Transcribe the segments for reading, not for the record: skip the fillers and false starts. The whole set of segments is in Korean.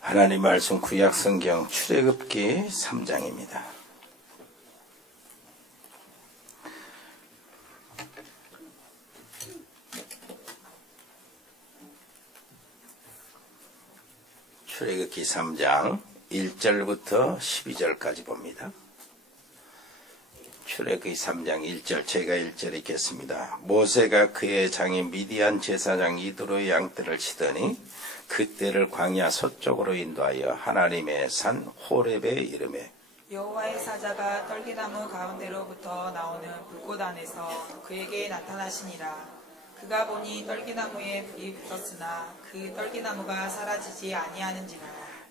하나님 말씀 구약성경 출애굽기 3장입니다. 출애굽기 3장 1절부터 12절까지 봅니다. 출애굽기 3장 1절, 제가 1절 읽겠습니다. 모세가 그의 장인 미디안 제사장 이드로의 양떼를 치더니 그때를 광야 서쪽으로 인도하여 하나님의 산 호렙에 이르매 여호와의 사자가 떨기나무 가운데로부터 나오는 불꽃 안에서 그에게 나타나시니라. 그가 보니 떨기나무에 불이 붙었으나 그 떨기나무가 사라지지 아니하는지라.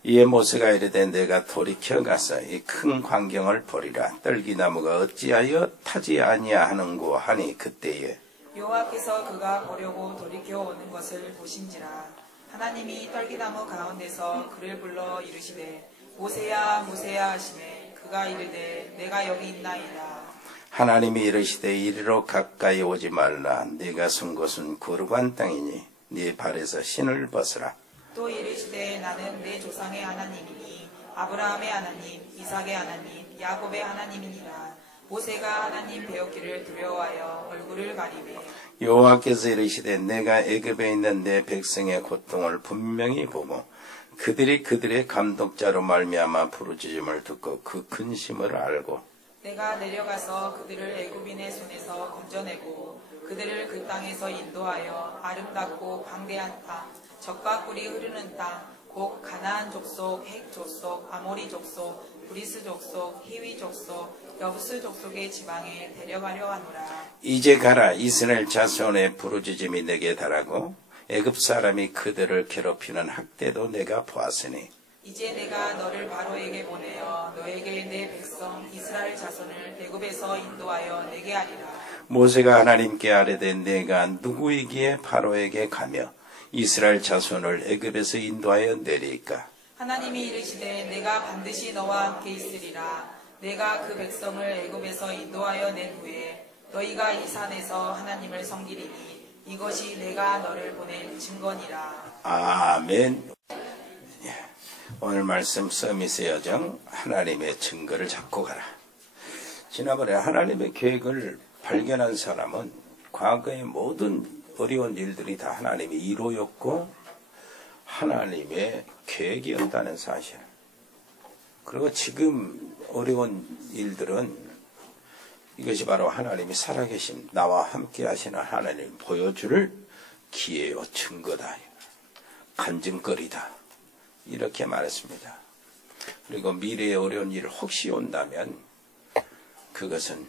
이에 모세가 이르되 내가 돌이켜 가서 이 큰 광경을 보리라. 떨기나무가 어찌하여 타지 아니하는고 하니 그때에 여호와께서 그가 보려고 돌이켜 오는 것을 보신지라. 하나님이 떨기나무 가운데서 그를 불러 이르시되 모세야 모세야 하시매 그가 이르되 내가 여기 있나이다. 하나님이 이르시되 이리로 가까이 오지 말라. 네가 쓴 곳은 거룩한 땅이니 네 발에서 신을 벗으라. 또 이르시되 나는 내 조상의 하나님이니 아브라함의 하나님 이삭의 하나님 야곱의 하나님이니라. 모세가 하나님 배웠기를 두려워하여 얼굴을 가리매 여호와께서 이르시되 내가 애굽에 있는 내 백성의 고통을 분명히 보고 그들이 그들의 감독자로 말미암아 부르짖음을 듣고 그 근심을 알고 내가 내려가서 그들을 애굽인의 손에서 건져내고 그들을 그 땅에서 인도하여 아름답고 광대한 땅 젖과 꿀이 흐르는 땅 곧 가나안 족속, 헷 족속, 아모리 족속, 브리스 족속, 히위 족속, 여부스 족속의 지방에 데려가려 하노라. 이제 가라. 이스라엘 자손의 부르짖음이 내게 달하고 애굽 사람이 그들을 괴롭히는 학대도 내가 보았으니 이제 내가 너를 바로에게 보내어 너에게 내 백성 이스라엘 자손을 애굽에서 인도하여 내게 하리라. 모세가 하나님께 아뢰되 내가 누구이기에 바로에게 가며 이스라엘 자손을 애굽에서 인도하여 내리까? 하나님이 이르시되 내가 반드시 너와 함께 있으리라. 내가 그 백성을 애굽에서 인도하여 낸 후에 너희가 이 산에서 하나님을 섬기리니 이것이 내가 너를 보낸 증거니라. 아멘. 오늘 말씀 서밋의 여정 하나님의 증거를 잡고 가라. 지난번에 하나님의 계획을 발견한 사람은 과거의 모든 어려운 일들이 다 하나님의 이로였고 하나님의 계획이었다는 사실. 그리고 지금 어려운 일들은 이것이 바로 하나님이 살아계신 나와 함께 하시는 하나님을 보여줄 기회요 증거다. 간증거리다. 이렇게 말했습니다. 그리고 미래의 어려운 일 혹시 온다면 그것은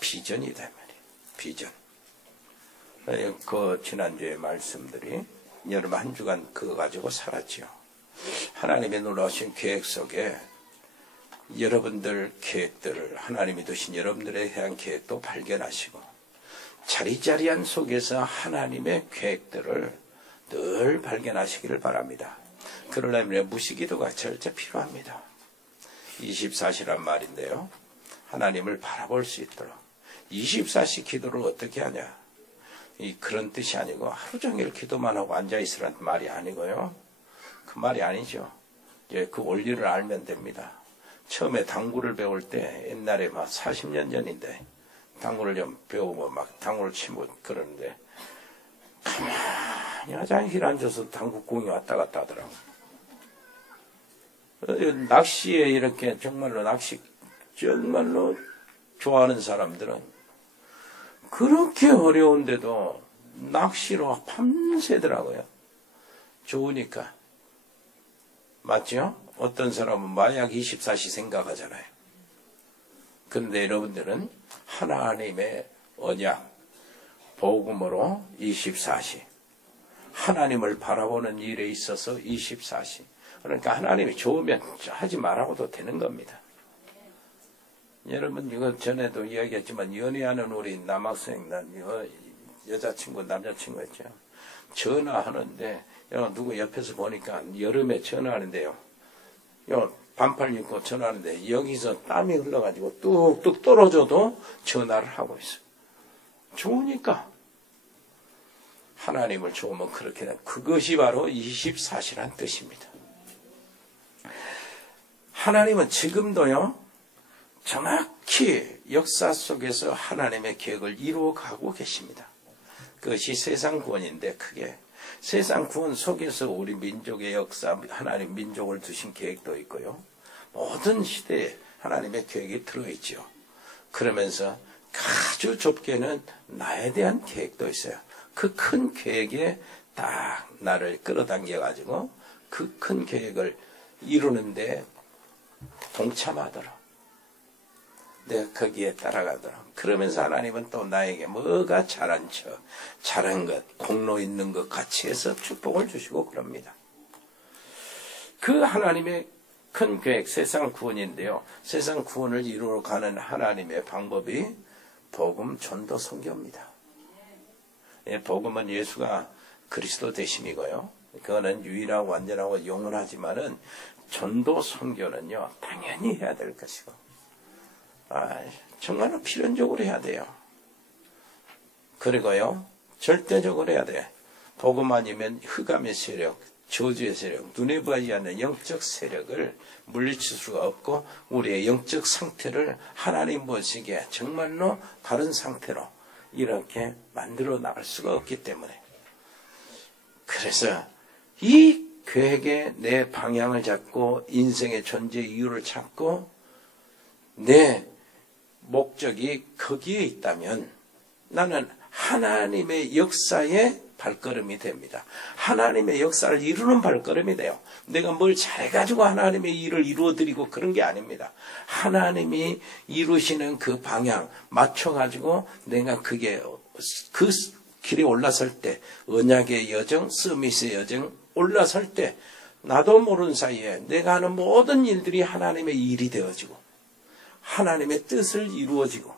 비전이다 말이에요. 비전. 그 지난주의 말씀들이 여러분 한 주간 그거 가지고 살았죠. 하나님의 놀라우신 계획 속에 여러분들 계획들을 하나님이 두신 여러분들에 대한 계획도 발견하시고 자리자리한 속에서 하나님의 계획들을 늘 발견하시기를 바랍니다. 그러려면 무시기도가 절대 필요합니다. 24시란 말인데요. 하나님을 바라볼 수 있도록 24시 기도를 어떻게 하냐. 그런 뜻이 아니고 하루 종일 기도만 하고 앉아있으라는 말이 아니고요. 그 말이 아니죠. 그 원리를 알면 됩니다. 처음에 당구를 배울 때 옛날에 막 40년 전인데 당구를 좀 배우고 막 당구를 치고 그러는데 가만히 화장실 앉아서 당구공이 왔다 갔다 하더라고요. 낚시에 이렇게 정말로 낚시 정말로 좋아하는 사람들은 그렇게 어려운데도 낚시로 밤새더라고요. 좋으니까. 맞죠? 어떤 사람은 마약 24시 생각하잖아요. 그런데 여러분들은 하나님의 언약, 복음으로 24시. 하나님을 바라보는 일에 있어서 24시. 그러니까 하나님이 좋으면 하지 말아도 되는 겁니다. 여러분 이거 전에도 이야기했지만 연애하는 우리 남학생 여자친구 남자친구 있죠. 전화하는데 누구 옆에서 보니까 여름에 전화하는데요. 반팔 입고 전화하는데 여기서 땀이 흘러가지고 뚝뚝 떨어져도 전화를 하고 있어요. 좋으니까. 하나님을 좋으면 그렇게 돼. 그것이 바로 24시란 뜻입니다. 하나님은 지금도요, 정확히 역사 속에서 하나님의 계획을 이루어가고 계십니다. 그것이 세상 구원인데, 크게 세상 구원 속에서 우리 민족의 역사, 하나님 민족을 두신 계획도 있고요, 모든 시대에 하나님의 계획이 들어있죠. 그러면서 아주 좁게는 나에 대한 계획도 있어요. 그 큰 계획에 딱 나를 끌어당겨 가지고 그 큰 계획을 이루는데 동참하도록, 내가 거기에 따라가도록. 그러면서 하나님은 또 나에게 뭐가 잘한 것, 공로 있는 것 같이 해서 축복을 주시고 그럽니다. 그 하나님의 큰 계획, 세상 구원인데요, 세상 구원을 이루어 가는 하나님의 방법이 복음 전도 선교입니다. 복음은 예수가 그리스도 되심이고요, 그거는 유일하고 완전하고 영원하지만은 전도 선교는요, 당연히 해야 될 것이고, 정말로 필연적으로 해야 돼요. 그리고요, 절대적으로 해야 돼. 복음 아니면 흑암의 세력, 저주의 세력, 눈에 보이지 않는 영적 세력을 물리칠 수가 없고, 우리의 영적 상태를 하나님 보시기에 정말로 바른 상태로 이렇게 만들어 나갈 수가 없기 때문에, 그래서 이 계획에 내 방향을 잡고 인생의 존재 이유를 찾고 내 목적이 거기에 있다면 나는 하나님의 역사의 발걸음이 됩니다. 하나님의 역사를 이루는 발걸음이 돼요. 내가 뭘 잘해가지고 하나님의 일을 이루어드리고 그런 게 아닙니다. 하나님이 이루시는 그 방향 맞춰가지고 내가 그게 그 길에 올라설 때, 언약의 여정, 서밋의 여정 올라설 때 나도 모르는 사이에 내가 하는 모든 일들이 하나님의 일이 되어지고 하나님의 뜻이 이루어지고요.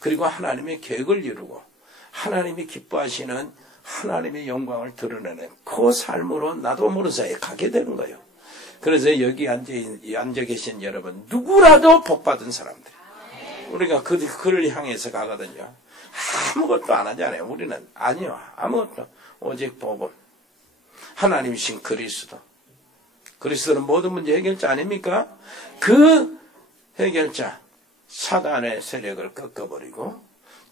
그리고 하나님의 계획을 이루고 하나님이 기뻐하시는 하나님의 영광을 드러내는 그 삶으로 나도 모르는 사이에 가게 되는 거예요. 그래서 여기 앉아 계신 여러분, 누구라도 복받은 사람들, 우리가 그를 향해서 가거든요. 아무것도 안 하잖아요. 우리는 아니요, 아무것도, 오직 복음, 하나님이신 그리스도는 모든 문제 해결자 아닙니까? 그 해결자, 사단의 세력을 꺾어버리고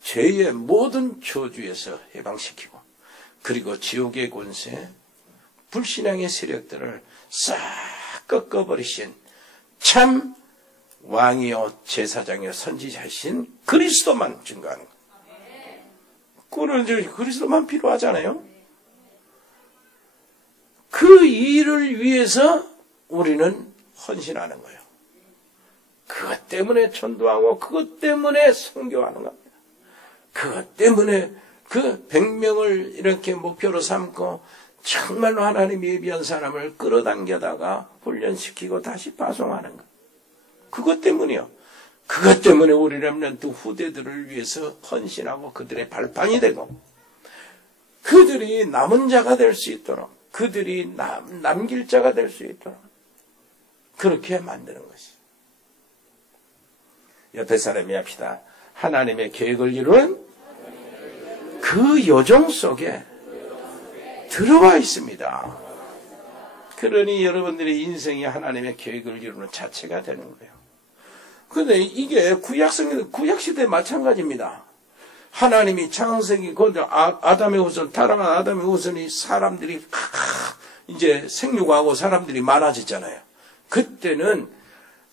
죄의 모든 저주에서 해방시키고, 그리고 지옥의 권세, 불신앙의 세력들을 싹 꺾어버리신 참 왕이요 제사장이요 선지자이신 그리스도만 증거하는 것. 그거는 그리스도만 필요하잖아요. 그 일을 위해서 우리는 헌신하는 거예요. 그것 때문에 전도하고 그것 때문에 선교하는 겁니다. 그것 때문에 그 100명을 이렇게 목표로 삼고 정말로 하나님이 예비한 사람을 끌어당겨다가 훈련시키고 다시 파송하는 것. 그것 때문이요. 그것 때문에 우리 렘넌트 후대들을 위해서 헌신하고 그들의 발판이 되고 그들이 남은 자가 될 수 있도록, 그들이 남길 자가 될 수 있도록 그렇게 만드는 것이. 옆에 사람이 합시다. 하나님의 계획을 이룬 그 요정 속에 들어와 있습니다. 그러니 여러분들의 인생이 하나님의 계획을 이루는 자체가 되는 거예요. 그런데 이게 구약시대 마찬가지입니다. 하나님이 창세기, 아담의 후손, 타락한 아담의 후손이 사람들이 이제 생육하고 사람들이 많아졌잖아요. 그때는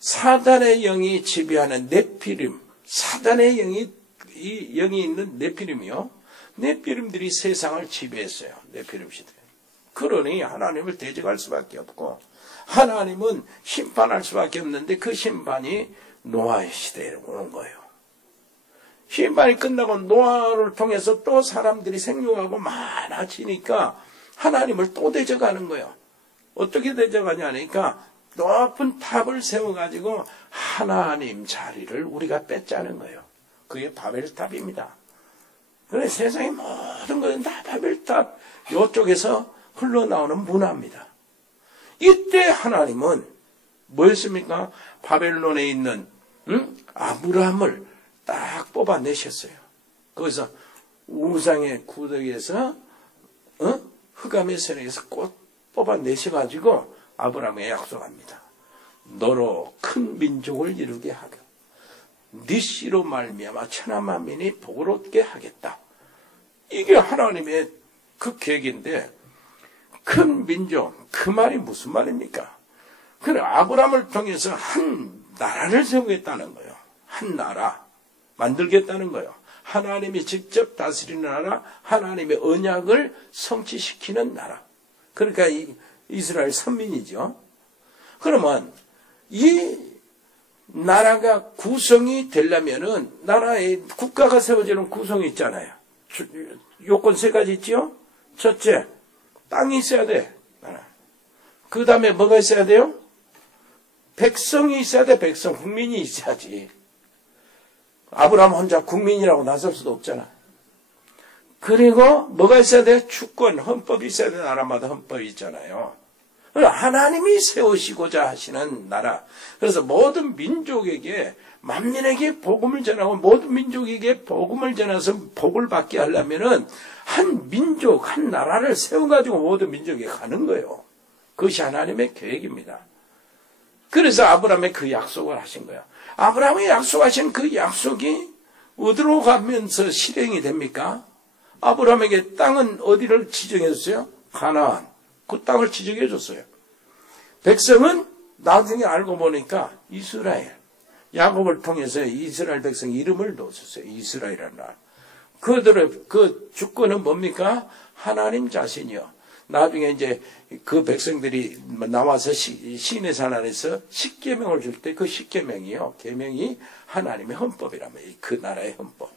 사단의 영이 지배하는 네피림, 사단의 영이 있는 네피림이요. 네피림들이 세상을 지배했어요. 네피림 시대. 그러니 하나님을 대적할 수밖에 없고 하나님은 심판할 수밖에 없는데 그 심판이 노아의 시대에 오는 거예요. 심판이 끝나고 노아를 통해서 또 사람들이 생육하고 많아지니까 하나님을 또 대적하는 거예요. 어떻게 대적하냐 하니까 높은 탑을 세워가지고 하나님 자리를 우리가 뺏자는 거예요. 그게 바벨탑입니다. 그래 세상의 모든 것은 다 바벨탑 이쪽에서 흘러나오는 문화입니다. 이때 하나님은 뭐였습니까? 바벨론에 있는 아브라함을 딱 뽑아내셨어요. 거기서 우상의 구덩이에서 흑암의 세력에서 꼭 뽑아내셔가지고 아브라함에게 약속합니다. 너로 큰 민족을 이루게 하고 네 씨로 말미암아 천하 만민이 복을 얻게 하겠다. 이게 하나님의 그 계획인데, 큰 민족, 그 말이 무슨 말입니까? 그래, 아브라함을 통해서 한 나라를 세우겠다는 거예요. 한 나라 만들겠다는 거예요. 하나님이 직접 다스리는 나라, 하나님의 언약을 성취시키는 나라. 그러니까 이스라엘 선민이죠. 그러면 이 나라가 구성이 되려면은 나라의 국가가 세워지는 구성이 있잖아요. 요건 세 가지 있죠. 첫째, 땅이 있어야 돼. 그 다음에 뭐가 있어야 돼요? 백성이 있어야 돼. 백성, 국민이 있어야지. 아브라함 혼자 국민이라고 나설 수도 없잖아. 그리고 뭐가 있어야 돼? 주권, 헌법이 있어야 돼. 나라마다 헌법이 있잖아요. 하나님이 세우시고자 하시는 나라. 그래서 모든 민족에게, 만민에게 복음을 전하고 모든 민족에게 복음을 전해서 복을 받게 하려면은 한 민족, 한 나라를 세워가지고 모든 민족에 가는 거예요. 그것이 하나님의 계획입니다. 그래서 아브라함의 그 약속을 하신 거예요. 아브라함이 약속하신 그 약속이 어디로 가면서 실행이 됩니까? 아브라함에게 땅은 어디를 지정해줬어요? 가나안. 그 땅을 지정해줬어요. 백성은 나중에 알고 보니까 이스라엘. 야곱을 통해서 이스라엘 백성 이름을 넣었어요. 이스라엘이라는 나라. 그들의 그 주권은 뭡니까? 하나님 자신이요. 나중에 이제 그 백성들이 나와서 시내 산 안에서 십계명을 줄 때 그 십계명이요. 계명이 하나님의 헌법이라며. 그 나라의 헌법.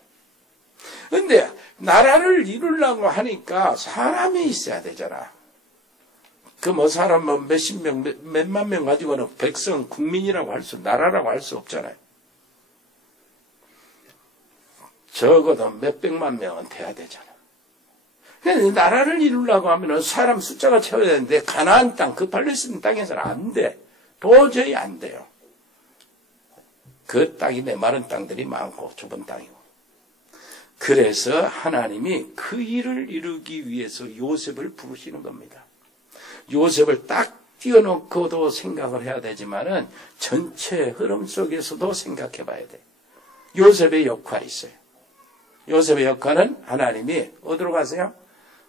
근데 나라를 이루려고 하니까 사람이 있어야 되잖아. 그 뭐 사람 뭐 몇십 명, 몇만 명 가지고는 백성, 국민이라고 나라라고 할 수 없잖아요. 적어도 몇백만 명은 돼야 되잖아. 근데 나라를 이루려고 하면은 사람 숫자가 채워야 되는데 가나안 땅, 그 팔레스타인 땅에서는 안 돼. 도저히 안 돼요. 그 땅이 메마른 땅들이 많고 좁은 땅이고. 그래서 하나님이 그 일을 이루기 위해서 요셉을 부르시는 겁니다. 요셉을 딱 띄워놓고도 생각을 해야 되지만은 전체 흐름 속에서도 생각해 봐야 돼. 요셉의 역할이 있어요. 요셉의 역할은 하나님이 어디로 가세요?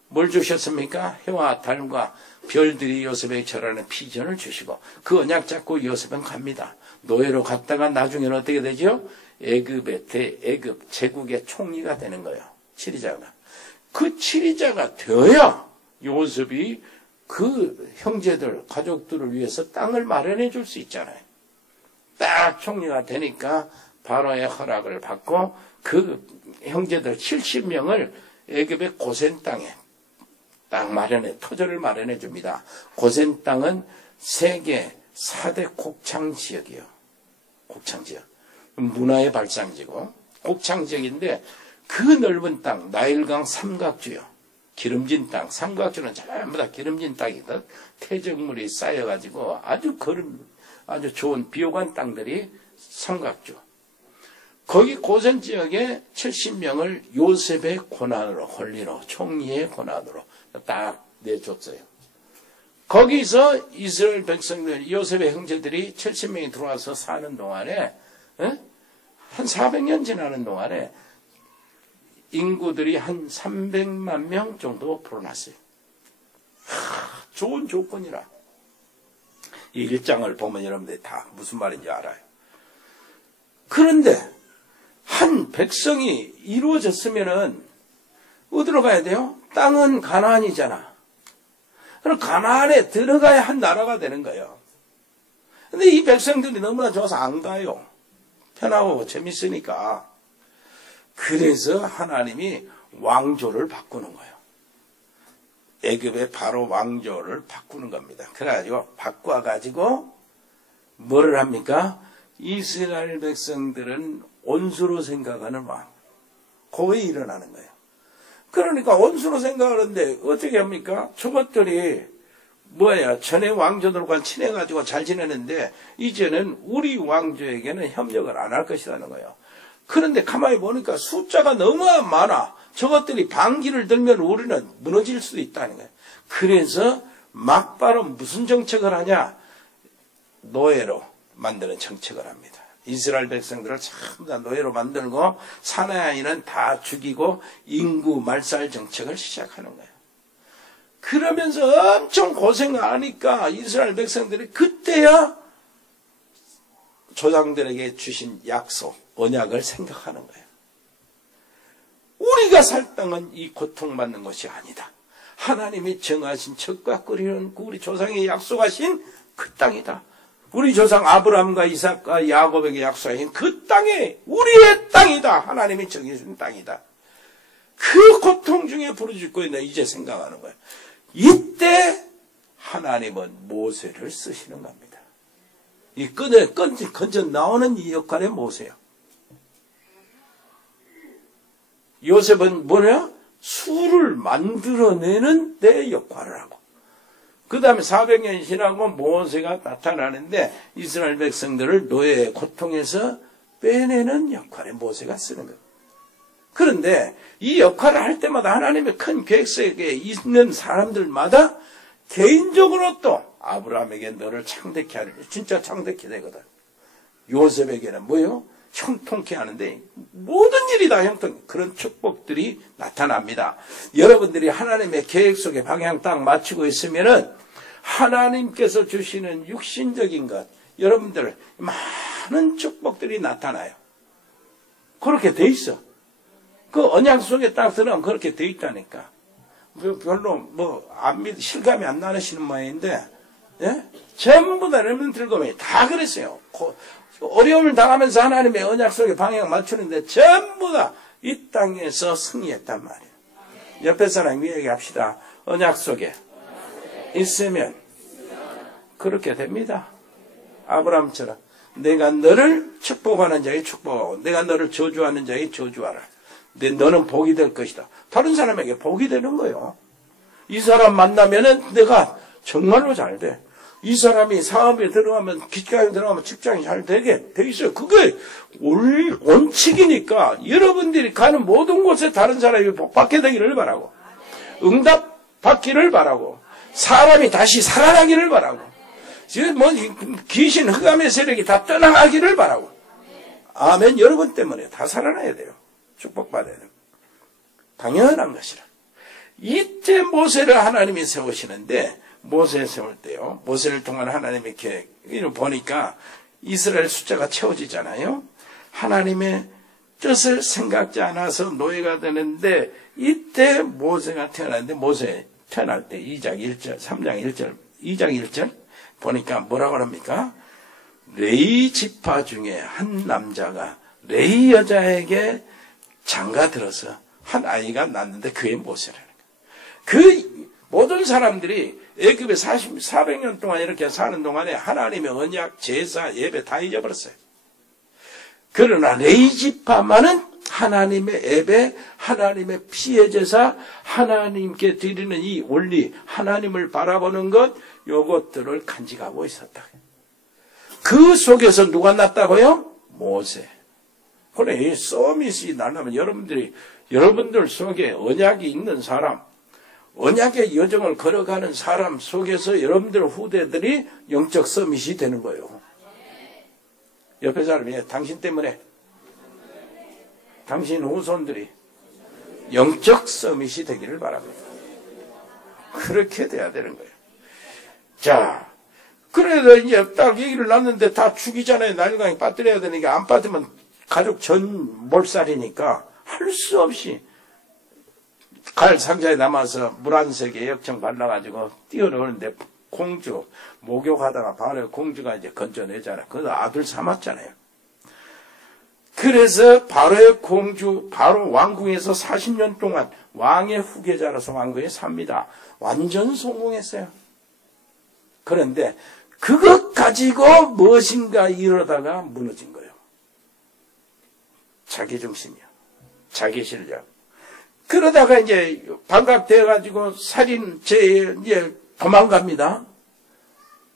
뭘 주셨습니까? 해와 달과 별들이 요셉에게 절하는 비전을 주시고 그 언약 잡고 요셉은 갑니다. 노예로 갔다가 나중에는 어떻게 되죠? 애굽 제국의 총리가 되는 거예요. 치리자가. 그 치리자가 되어야 요셉이 그 형제들, 가족들을 위해서 땅을 마련해 줄 수 있잖아요. 딱 총리가 되니까 바로의 허락을 받고 그 형제들 70명을 애굽의 고센 땅에 딱 터전을 마련해 줍니다. 고센 땅은 세계 4대 곡창 지역이에요. 곡창 지역. 문화의 발상지고 곡창 지역인데 그 넓은 땅, 나일강 삼각주요. 기름진 땅, 삼각주는 전부 다 기름진 땅이거든. 태적물이 쌓여가지고 아주 좋은 비옥한 땅들이 삼각주. 거기 고센 지역에 70명을 요셉의 권한으로, 권리로, 총리의 권한으로 딱 내줬어요. 거기서 이스라엘 백성들, 요셉의 형제들이 70명이 들어와서 사는 동안에, 한 400년 지나는 동안에 인구들이 한 300만 명 정도 불어났어요. 좋은 조건이라. 이 일장을 보면 여러분들이 다 무슨 말인지 알아요. 그런데 한 백성이 이루어졌으면은 어디로 가야 돼요? 땅은 가나안이잖아. 그럼 가나안에 들어가야 한 나라가 되는 거예요. 근데 이 백성들이 너무나 좋아서 안 가요. 편하고 재밌으니까. 그래서 하나님이 왕조를 바꾸는 거예요. 애굽의 바로 왕조를 바꾸는 겁니다. 그래가지고 바꿔가지고 뭐를 합니까? 이스라엘 백성들은 온수로 생각하는 왕. 그게 일어나는 거예요. 그러니까 온수로 생각하는데 어떻게 합니까? 저것들이 전에 왕조들과 친해가지고 잘 지내는데 이제는 우리 왕조에게는 협력을 안 할 것이라는 거예요. 그런데 가만히 보니까 숫자가 너무 많아. 저것들이 반기를 들면 우리는 무너질 수도 있다는 거예요. 그래서 막바로 무슨 정책을 하냐? 노예로 만드는 정책을 합니다. 이스라엘 백성들을 전부 다 노예로 만들고 사나이는 다 죽이고 인구 말살 정책을 시작하는 거예요. 그러면서 엄청 고생을 하니까 이스라엘 백성들이 그때야 조상들에게 주신 약속, 언약을 생각하는 거예요. 우리가 살 땅은 이 고통받는 것이 아니다. 하나님이 정하신 젖과 꿀이는 우리 조상이 약속하신 그 땅이다. 우리 조상 아브라함과 이삭과 야곱에게 약속하신 그 땅이 우리의 땅이다. 하나님이 정해준 땅이다. 그 고통 중에 부르짖고 있는 이제 생각하는 거예요. 이때 하나님은 모세를 쓰시는 겁니다. 이 건져 나오는 이 역할의 모세요. 요셉은 뭐냐? 술을 만들어내는 내 역할을 하고 그 다음에 400년이 지나고 모세가 나타나는데 이스라엘 백성들을 노예의 고통에서 빼내는 역할에 모세가 쓰는 거예요. 그런데 이 역할을 할 때마다 하나님의 큰 계획 속에 있는 사람들마다 개인적으로 또 아브라함에게 너를 창대케 하려 진짜 창대케 되거든. 요셉에게는 뭐예요? 형통케 하는데 모든 일이 다 형통. 그런 축복들이 나타납니다. 여러분들이 하나님의 계획 속에 방향 딱 맞추고 있으면은 하나님께서 주시는 육신적인 것, 여러분들 많은 축복들이 나타나요. 그렇게 돼 있어. 그 언약 속에 딱 들어가면 그렇게 돼 있다니까. 별로 실감이 안 나시는 모양인데, 예? 전부 다 여러분들 보면 다 그랬어요. 어려움을 당하면서 하나님의 언약 속에 방향을 맞추는데 전부 다 이 땅에서 승리했단 말이에요. 옆에 사람 이야기합시다. 언약 속에 있으면 그렇게 됩니다. 아브라함처럼 내가 너를 축복하는 자에게 축복하고 내가 너를 저주하는 자에게 저주하라. 너는 복이 될 것이다. 다른 사람에게 복이 되는 거예요. 이 사람 만나면은 내가 정말로 잘 돼. 이 사람이 사업에 들어가면, 직장에 들어가면 직장이 잘 되게 돼 있어요. 그게 원칙이니까 여러분들이 가는 모든 곳에 다른 사람이 복받게 되기를 바라고, 응답 받기를 바라고, 사람이 다시 살아나기를 바라고, 지금 귀신 흑암의 세력이 다 떠나가기를 바라고. 아멘. 여러분 때문에 다 살아나야 돼요. 축복받아야 돼요. 당연한 것이라. 이때 모세를 하나님이 세우시는데, 모세 세울 때요. 모세를 통한 하나님의 계획을 보니까 이스라엘 숫자가 채워지잖아요. 하나님의 뜻을 생각지 않아서 노예가 되는데 이때 모세가 태어났는데 모세 태어날 때 2장 1절, 3장 1절, 2장 1절 보니까 뭐라고 합니까? 레위 지파 중에 한 남자가 레위 여자에게 장가들어서 한 아이가 낳는데 그게 모세라는 거예요. 그 모든 사람들이 애굽에 400년 동안 이렇게 사는 동안에 하나님의 언약, 제사, 예배 다 잊어버렸어요. 그러나 레위 지파만은 하나님의 예배, 하나님의 피의 제사, 하나님께 드리는 이 원리, 하나님을 바라보는 것, 요것들을 간직하고 있었다. 그 속에서 누가 났다고요? 모세. 그래, 이 서밋이 나려면 여러분들 속에 언약이 있는 사람, 언약의 여정을 걸어가는 사람 속에서 여러분들 후대들이 영적 서밋이 되는 거예요. 옆에 사람이 당신 때문에 당신 후손들이 영적 서밋이 되기를 바랍니다. 그렇게 돼야 되는 거예요. 자, 그래도 이제 딱 얘기를 났는데 다 죽이잖아요. 나일강에 빠뜨려야 되니까 안 빠뜨면 가족 전 몰살이니까 할 수 없이 칼 상자에 남아서 물안색에 역청 발라가지고 뛰어내오는데 공주, 목욕하다가 바로 공주가 이제 건져내잖아요. 그래서 아들 삼았잖아요. 그래서 바로의 공주, 바로 왕궁에서 40년 동안 왕의 후계자로서 왕궁에 삽니다. 완전 성공했어요. 그런데 그것 가지고 무엇인가 이러다가 무너진 거예요. 자기 중심이요. 자기 실력. 그러다가 이제 발각되어가지고 이제 도망갑니다.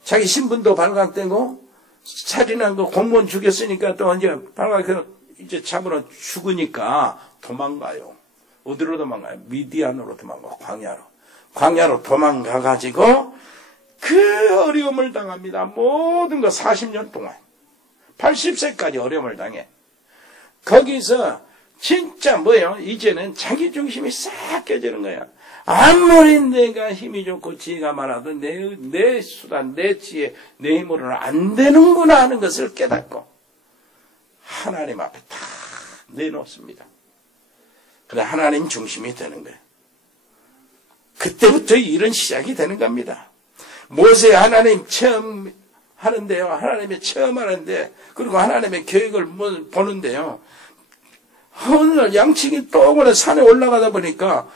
자기 신분도 발각되고, 살인한 거 공무원 죽였으니까 또 이제 이제 잡으러 죽으니까 도망가요. 어디로 도망가요? 미디안으로 도망가요. 광야로 도망가가지고 그 어려움을 당합니다. 모든 거 40년 동안. 80세까지 어려움을 당해. 거기서 진짜 뭐예요? 이제는 자기 중심이 싹 깨지는 거야. 아무리 내가 힘이 좋고 지혜가 많아도 내 수단, 내 지혜, 내 힘으로는 안 되는구나 하는 것을 깨닫고 하나님 앞에 다 내놓습니다. 그래 하나님 중심이 되는 거예요. 그때부터 일은 시작이 되는 겁니다. 모세 하나님 체험 하는데요. 하나님의 체험하는데 그리고 하나님의 계획을 보는데요. 어느 날 양치기 똥으로 산에 올라가다 보니까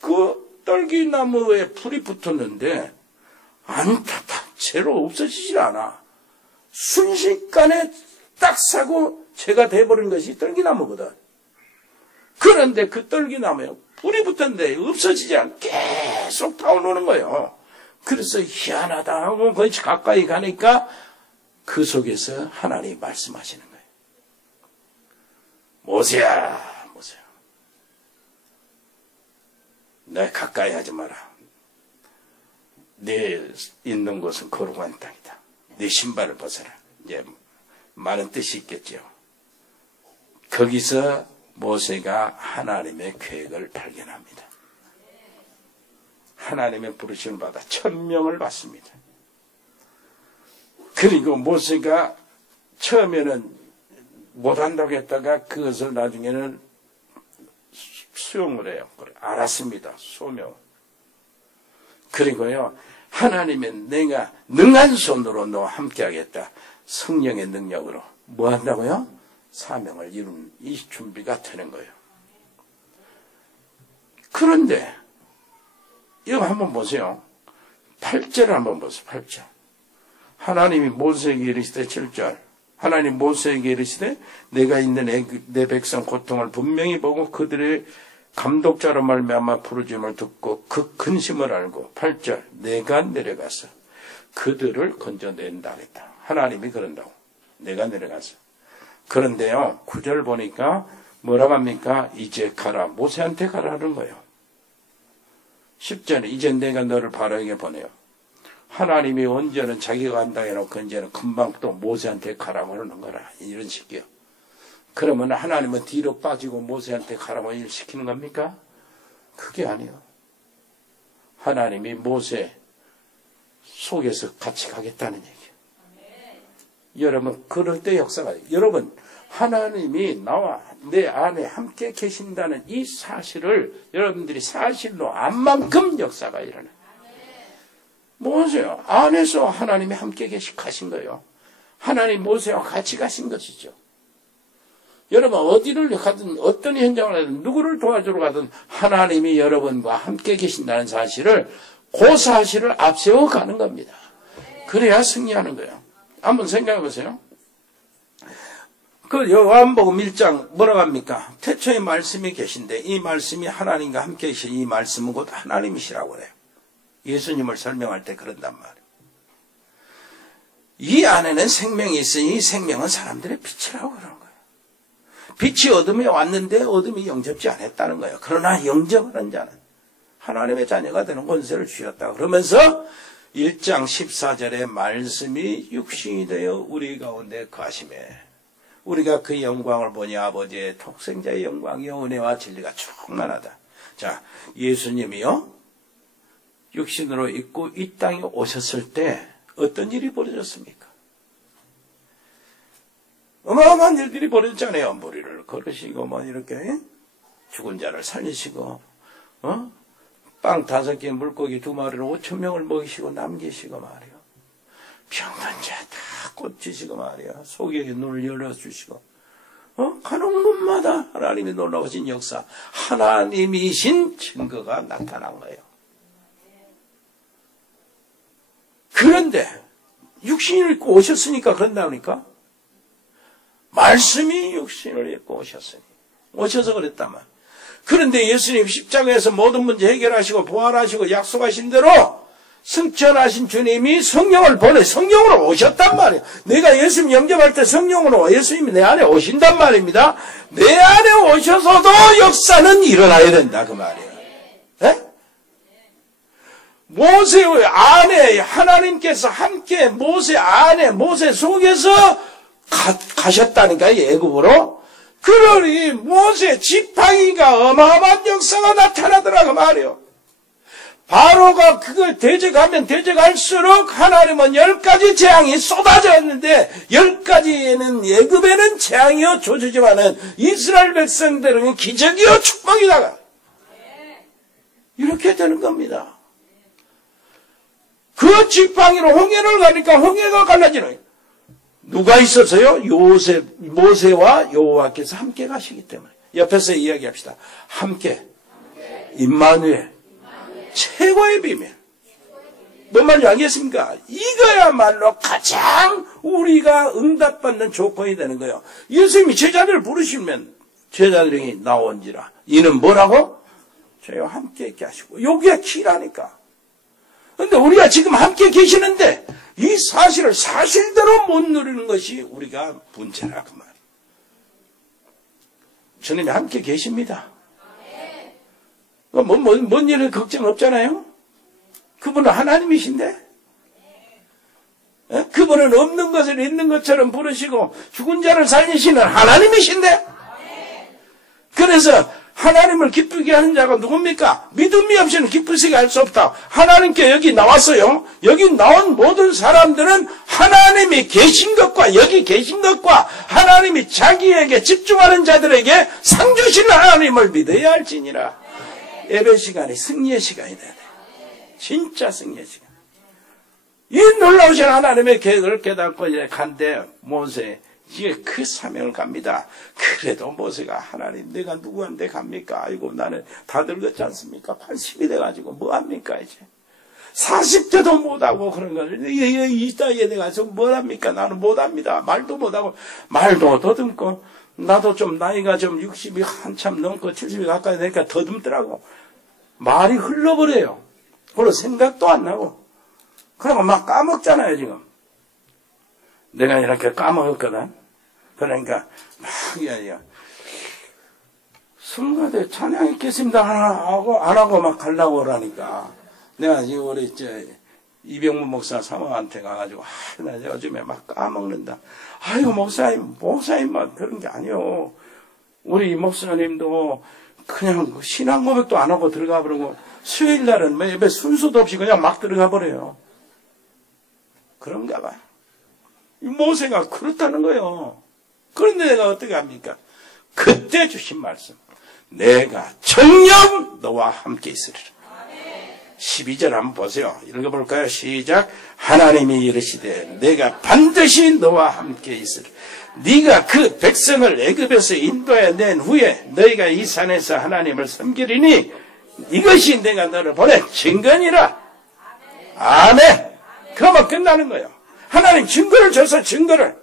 그 떨기나무에 불이 붙었는데 제로 없어지질 않아. 순식간에 딱 사고 제가 돼버린 것이 떨기나무거든. 그런데 그 떨기나무에 불이 붙었는데 없어지지 않고 계속 타오르는 거예요. 그래서 희한하다 하고 거의 가까이 가니까 그 속에서 하나님이 말씀하시는 거예요. 모세야, 모세야. 내 가까이 하지 마라. 네 있는 곳은 거룩한 땅이다. 네 신발을 벗어라. 이제 많은 뜻이 있겠죠. 거기서 모세가 하나님의 계획을 발견합니다. 하나님의 부르심을 받아 천명을 받습니다. 그리고 모세가 처음에는 못한다고 했다가 그것을 나중에는 수용을 해요. 알았습니다. 소명. 그리고요, 하나님은 내가 능한 손으로 너와 함께 하겠다. 성령의 능력으로. 뭐 한다고요? 사명을 이룬 이 준비가 되는 거예요. 그런데, 이거 한번 보세요. 8절을 한번 보세요. 8절. 하나님이 모세에게 이르시되 7절. 하나님 모세에게 이르시되 내가 있는 내 백성 고통을 분명히 보고 그들의 감독자로 말미암아 부르짖음을 듣고 그 근심을 알고 8절 내가 내려가서 그들을 건져낸다 그랬다. 하나님이 그런다고. 내가 내려가서. 그런데요 9절 보니까 뭐라고 합니까? 이제 가라. 모세한테 가라는 거예요. 10절에 이제 내가 너를 바로에게 보내요. 하나님이 언제는 자기가 한다 해놓고 언제는 금방 또 모세한테 가라고 하는 거라. 이런 식이요. 그러면 하나님은 뒤로 빠지고 모세한테 가라고 일 시키는 겁니까? 그게 아니에요. 하나님이 모세 속에서 같이 가겠다는 얘기예요. 여러분 그럴 때 역사가 여러분 하나님이 나와 내 안에 함께 계신다는 이 사실을 여러분들이 사실로 안 만큼 역사가 일어나요. 모세요. 안에서 하나님이 함께 가신 거예요. 하나님 모세와 같이 가신 것이죠. 여러분 어디를 가든 어떤 현장을 하든 누구를 도와주러 가든 하나님이 여러분과 함께 계신다는 사실을 그 사실을 앞세워 가는 겁니다. 그래야 승리하는 거예요. 한번 생각해 보세요. 그 요한복음 1장 뭐라고 합니까? 태초에 말씀이 계신데 이 말씀이 하나님과 함께 계신 이 말씀은 곧 하나님이시라고 그래요. 예수님을 설명할 때 그런단 말이에요. 이 안에는 생명이 있으니 이 생명은 사람들의 빛이라고 그러는 거예요. 빛이 어둠에 왔는데 어둠이 영접지 않았다는 거예요. 그러나 영접하는 자는 하나님의 자녀가 되는 권세를 주셨다. 그러면서 1장 14절에 말씀이 육신이 되어 우리 가운데 거하시매 우리가 그 영광을 보니 아버지의 독생자의 영광이요 은혜와 진리가 충만하다. 자, 예수님이요 육신으로 있고 이 땅에 오셨을 때 어떤 일이 벌어졌습니까? 어마어마한 일들이 벌어졌잖아요. 머리를 걸으시고 뭐 이렇게 죽은 자를 살리시고 빵 5개 물고기 2마리로 5,000명을 먹이시고 남기시고 말이요. 병든 자 다 고치시고 말이야. 속에 눈을 열어주시고 가는 곳마다 하나님이 놀라우신 역사 하나님이신 증거가 나타난 거예요. 그런데 육신을 입고 오셨으니까 그런다니까? 말씀이 육신을 입고 오셨으니 오셔서 그랬단 말이에요. 그런데 예수님 십자가에서 모든 문제 해결하시고 부활하시고 약속하신 대로 승천하신 주님이 성령을 보내 성령으로 오셨단 말이에요. 내가 예수님 영접할 때 성령으로 예수님이 내 안에 오신단 말입니다. 내 안에 오셔서도 역사는 일어나야 된다 그 말이에요. 네? 모세의 안에 하나님께서 함께 모세 안에 모세 속에서 가셨다니까 애굽으로. 그러니 모세 지팡이가 어마어마한 역사가 나타나더라고 말이요. 바로가 그걸 대적하면 대적할수록 하나님은 10가지 재앙이 쏟아졌는데 10가지에는 애굽에는 재앙이요 조주지만은 이스라엘 백성들은 기적이요 축복이다가 이렇게 되는 겁니다. 그 지팡이로 홍해를 가니까 홍해가 갈라지는 거예요. 누가 있어서요? 모세와 여호와께서 함께 가시기 때문에. 옆에서 이야기합시다. 함께. 임마누엘. 최고의 비밀. 뭔 말인지 알겠습니까? 이거야말로 가장 우리가 응답받는 조건이 되는 거예요. 예수님이 제자들을 부르시면 제자들이 나온지라. 이는 뭐라고? 저희와 함께 있게 하시고. 여기가 키라니까. 근데 우리가 지금 함께 계시는데 이 사실을 사실대로 못 누리는 것이 우리가 문제라 그 말. 주님이 함께 계십니다. 뭔 일에 걱정 없잖아요. 그분은 하나님이신데 그분은 없는 것을 있는 것처럼 부르시고 죽은 자를 살리시는 하나님이신데 그래서 하나님을 기쁘게 하는 자가 누굽니까? 믿음이 없이는 기쁘시게 할 수 없다. 하나님께 여기 나왔어요. 여기 나온 모든 사람들은 하나님이 계신 것과 여기 계신 것과 하나님이 자기에게 집중하는 자들에게 상 주시는 하나님을 믿어야 할지니라. 예배 시간이 승리의 시간이 돼야 돼. 진짜 승리의 시간. 이 놀라우신 하나님의 계획을 깨닫고 이제 간대 모세 이게 그 사명을 갑니다. 그래도 모세가 하나님 내가 누구한테 갑니까? 아이고 나는 다 늙었지 않습니까? 80이 돼가지고 뭐합니까 이제. 40대도 못하고 그런 거를 이 따위에 내가 좀 뭐합니까? 나는 못합니다. 말도 못하고 말도 더듬고 나도 좀 나이가 좀 60이 한참 넘고 70이 가까이 되니까 더듬더라고. 말이 흘러버려요. 그리고 생각도 안 나고. 그러고 막 까먹잖아요 지금. 내가 이렇게 까먹었거든. 그러니까 막 이야기야. 성가대 찬양 있겠습니다 안 하고 막 가려고 그러니까 내가 지금 우리 이병문 목사 사모한테 가가지고 나 요즘에 막 까먹는다. 아이고 목사님만 그런 게 아니요. 우리 목사님도 그냥 신앙 고백도 안 하고 들어가 버리고 수요일 날은 예배 순서도 없이 그냥 막 들어가 버려요. 그런가 봐. 모세가 그렇다는 거예요. 그런데 내가 어떻게 합니까? 그때 주신 말씀. 내가 정녕 너와 함께 있으리라. 12절 한번 보세요. 읽어볼까요? 시작. 하나님이 이르시되 내가 반드시 너와 함께 있으리라. 네가 그 백성을 애굽에서 인도해 낸 후에 너희가 이 산에서 하나님을 섬기리니 이것이 내가 너를 보낸 증거니라. 아멘. 그러면 끝나는 거예요. 하나님 증거를 줘서 증거를.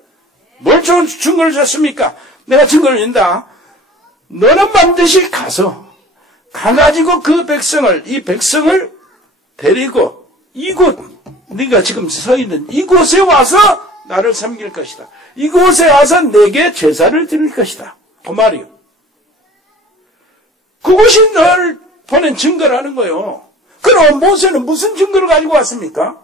뭘 좋은 증거를 줬습니까? 내가 증거를 준다. 너는 반드시 가가지고 그 백성을, 이 백성을 데리고 이곳, 네가 지금 서 있는 이곳에 와서 나를 섬길 것이다. 이곳에 와서 내게 제사를 드릴 것이다. 그 말이요. 그것이 너를 보낸 증거라는 거예요. 그럼 모세는 무슨 증거를 가지고 왔습니까?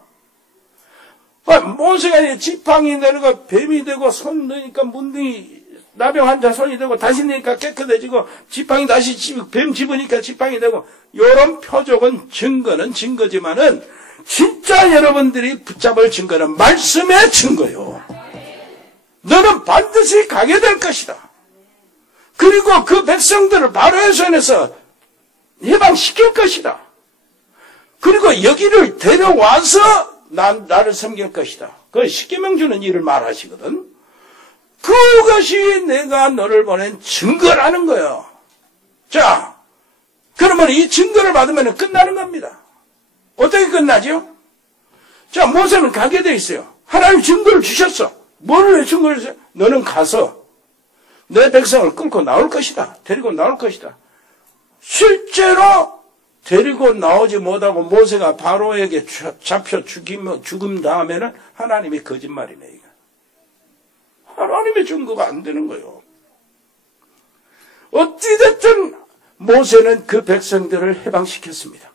모세가 지팡이 내려가 뱀이 되고 손 넣으니까 문둥이 나병 환자 손이 되고 다시 넣으니까 깨끗해지고 지팡이 다시 뱀 집으니까 지팡이 되고 이런 표적은 증거는 증거지만은 진짜 여러분들이 붙잡을 증거는 말씀의 증거요. 너는 반드시 가게 될 것이다. 그리고 그 백성들을 바로의 손에서 해방시킬 것이다. 그리고 여기를 데려와서 나를 섬길 것이다. 그 십계명 주는 일을 말하시거든. 그것이 내가 너를 보낸 증거라는 거예요. 자, 그러면 이 증거를 받으면 끝나는 겁니다. 어떻게 끝나죠? 자, 모세는 가게 돼 있어요. 하나님 증거를 주셨어. 뭐를 증거를 주셨어? 너는 가서 내 백성을 끌고 나올 것이다. 데리고 나올 것이다. 실제로 데리고 나오지 못하고 모세가 바로에게 잡혀 죽음 다음에는 하나님이 거짓말이네. 이거. 하나님의 증거가 안 되는 거예요. 어찌됐든 모세는 그 백성들을 해방시켰습니다.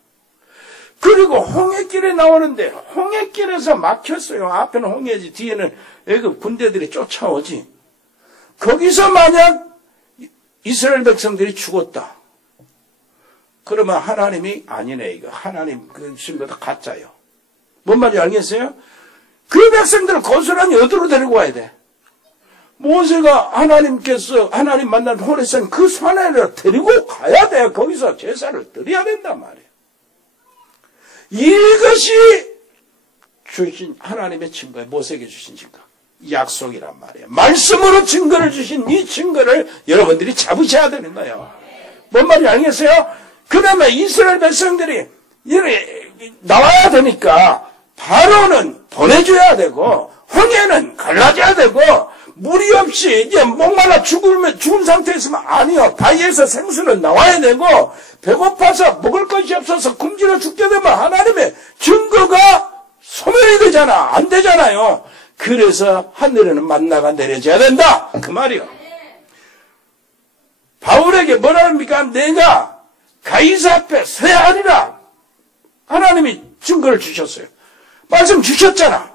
그리고 홍해길에 나오는데 홍해길에서 막혔어요. 앞에는 홍해지 뒤에는 애굽 군대들이 쫓아오지. 거기서 만약 이스라엘 백성들이 죽었다. 그러면 하나님이 아니네 이거. 하나님 그 신부도 가짜요. 뭔 말인지 알겠어요? 그 백성들을 고스란히 어디로 데리고 와야 돼? 모세가 하나님께서 하나님 만난 호레산 그 산에 데리고 가야 돼. 거기서 제사를 드려야 된단 말이에요. 이것이 주신 하나님의 증거예요. 모세에게 주신 증거. 약속이란 말이에요. 말씀으로 증거를 주신 이 증거를 여러분들이 잡으셔야 되는 거예요. 뭔 말인지 알겠어요? 그러면 이스라엘 백성들이 나와야 되니까 바로는 보내줘야 되고 홍해는 갈라져야 되고 물이 없이 이제 목말라 죽은 상태에서만 아니요. 바위에서 생수는 나와야 되고 배고파서 먹을 것이 없어서 굶주려 죽게 되면 하나님의 증거가 소멸이 되잖아. 안 되잖아요. 그래서 하늘에는 만나가 내려져야 된다. 그 말이요. 바울에게 뭐라 합니까? 내가 가이사 앞에 서야 하리라. 하나님이 증거를 주셨어요. 말씀 주셨잖아.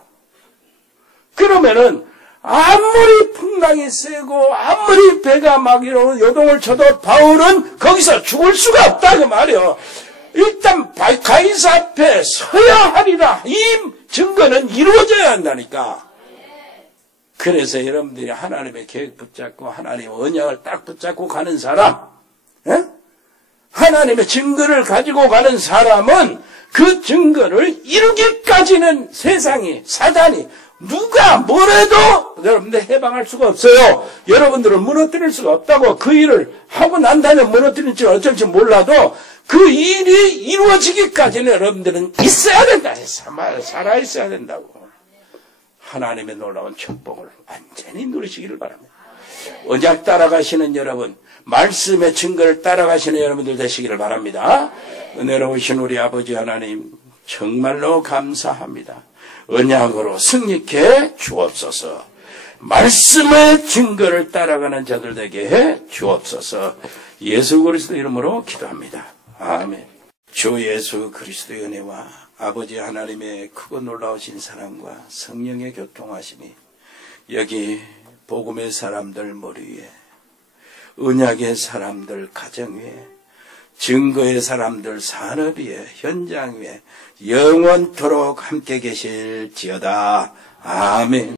그러면은 아무리 풍랑이 세고 아무리 배가 막 이러고 요동을 쳐도 바울은 거기서 죽을 수가 없다 그 말이요. 일단 가이사 앞에 서야 하리라. 이 증거는 이루어져야 한다니까. 그래서 여러분들이 하나님의 계획 붙잡고 하나님의 언약을 딱 붙잡고 가는 사람, 에? 하나님의 증거를 가지고 가는 사람은 그 증거를 이루기까지는 세상이 사단이 누가 뭐래도 여러분들 해방할 수가 없어요. 여러분들을 무너뜨릴 수가 없다고. 그 일을 하고 난 다음에 무너뜨릴지 어쩔지 몰라도 그 일이 이루어지기까지는 여러분들은 있어야 된다. 살아있어야 된다고. 하나님의 놀라운 축복을 완전히 누리시기를 바랍니다. 언약 따라가시는 여러분, 말씀의 증거를 따라가시는 여러분들 되시기를 바랍니다. 은혜로우신 우리 아버지 하나님 정말로 감사합니다. 언약으로 승리케 주옵소서. 말씀의 증거를 따라가는 자들 되게 해 주옵소서. 예수 그리스도 이름으로 기도합니다. 아멘. 주 예수 그리스도의 은혜와 아버지 하나님의 크고 놀라우신 사랑과 성령의 교통하심이 여기 복음의 사람들 머리 위에, 언약의 사람들 가정 위에, 증거의 사람들 산업 위에, 현장 위에 영원토록 함께 계실지어다. 아멘.